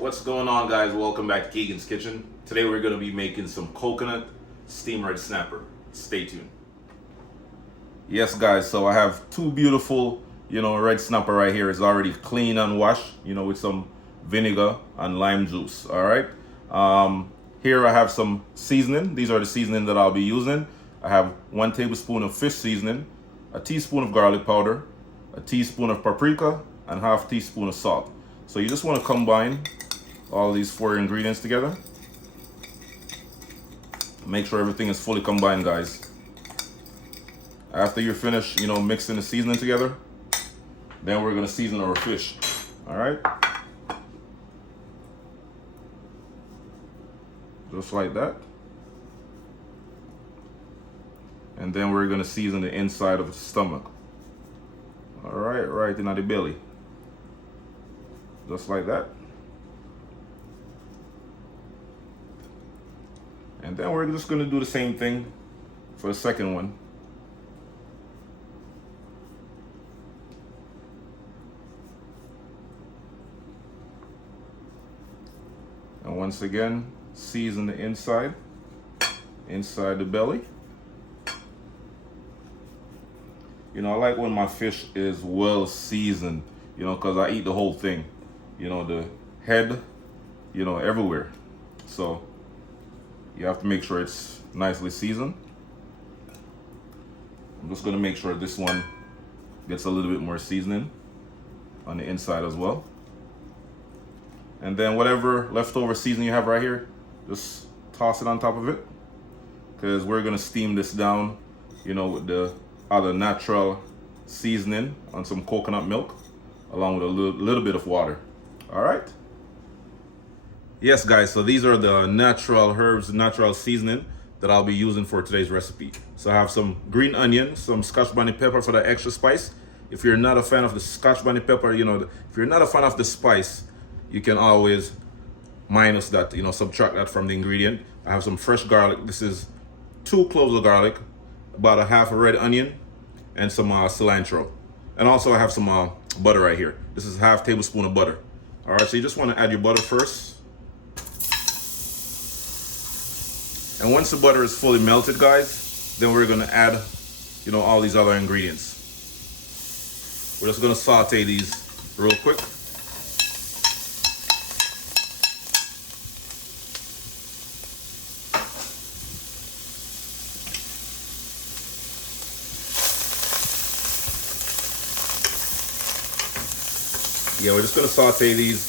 What's going on, guys? Welcome back to Keegan's Kitchen. Today we're going to be making some coconut steamed red snapper. Stay tuned. Yes, guys, so I have two beautiful, red snapper right here. It's already clean and washed, with some vinegar and lime juice. All right. Here I have some seasoning. These are the seasoning that I'll be using. I have 1 tablespoon of fish seasoning, a teaspoon of garlic powder, a teaspoon of paprika, and half teaspoon of salt. So you just want to combine all these 4 ingredients together. Make sure everything is fully combined, guys. After you're finished, mixing the seasoning together, then we're gonna season our fish. All right, just like that. And then we're gonna season the inside of the stomach. All right, right in the belly, just like that. And then we're just gonna do the same thing for the second one. And once again, season the inside the belly. I like when my fish is well seasoned, because I eat the whole thing, the head, everywhere. So you have to make sure it's nicely seasoned. I'm just gonna make sure this one gets a little bit more seasoning on the inside as well. And then whatever leftover seasoning you have right here, just toss it on top of it, because we're gonna steam this down, with the other natural seasoning on some coconut milk, along with a little bit of water. All right. Yes, guys, so these are the natural herbs, natural seasoning that I'll be using for today's recipe. So I have some green onion, some Scotch bonnet pepper for the extra spice. If you're not a fan of the Scotch bonnet pepper, if you're not a fan of the spice, you can always minus that, subtract that from the ingredient. I have some fresh garlic. This is 2 cloves of garlic, about a half a red onion, and some cilantro. And also I have some butter right here. This is half tablespoon of butter. All right, so you just want to add your butter first. And once the butter is fully melted, guys, then we're gonna add, all these other ingredients. We're just gonna saute these real quick. Yeah, we're just gonna saute these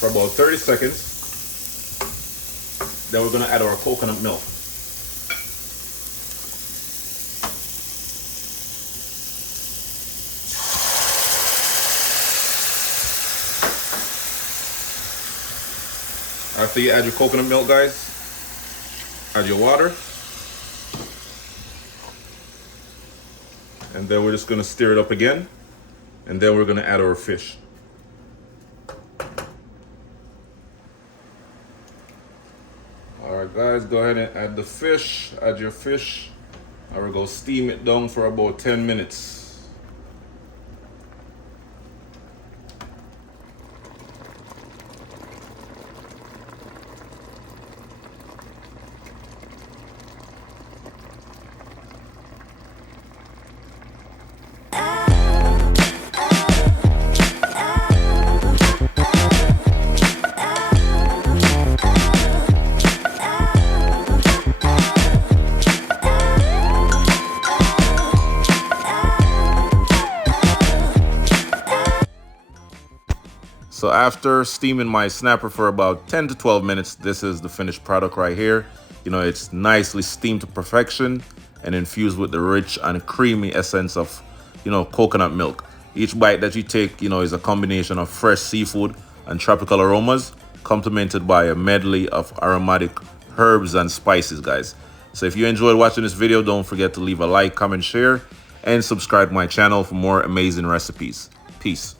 for about 30 seconds. Then we're gonna add our coconut milk. After you add your coconut milk, guys, add your water. And then we're just gonna stir it up again. And then we're gonna add our fish. Alright, guys, go ahead and add the fish. Add your fish. I will go steam it down for about 10 minutes. So after steaming my snapper for about 10 to 12 minutes, this is the finished product right here. It's nicely steamed to perfection and infused with the rich and creamy essence of, coconut milk. Each bite that you take, is a combination of fresh seafood and tropical aromas, complemented by a medley of aromatic herbs and spices, guys. So if you enjoyed watching this video, don't forget to leave a like, comment, share, and subscribe to my channel for more amazing recipes. Peace.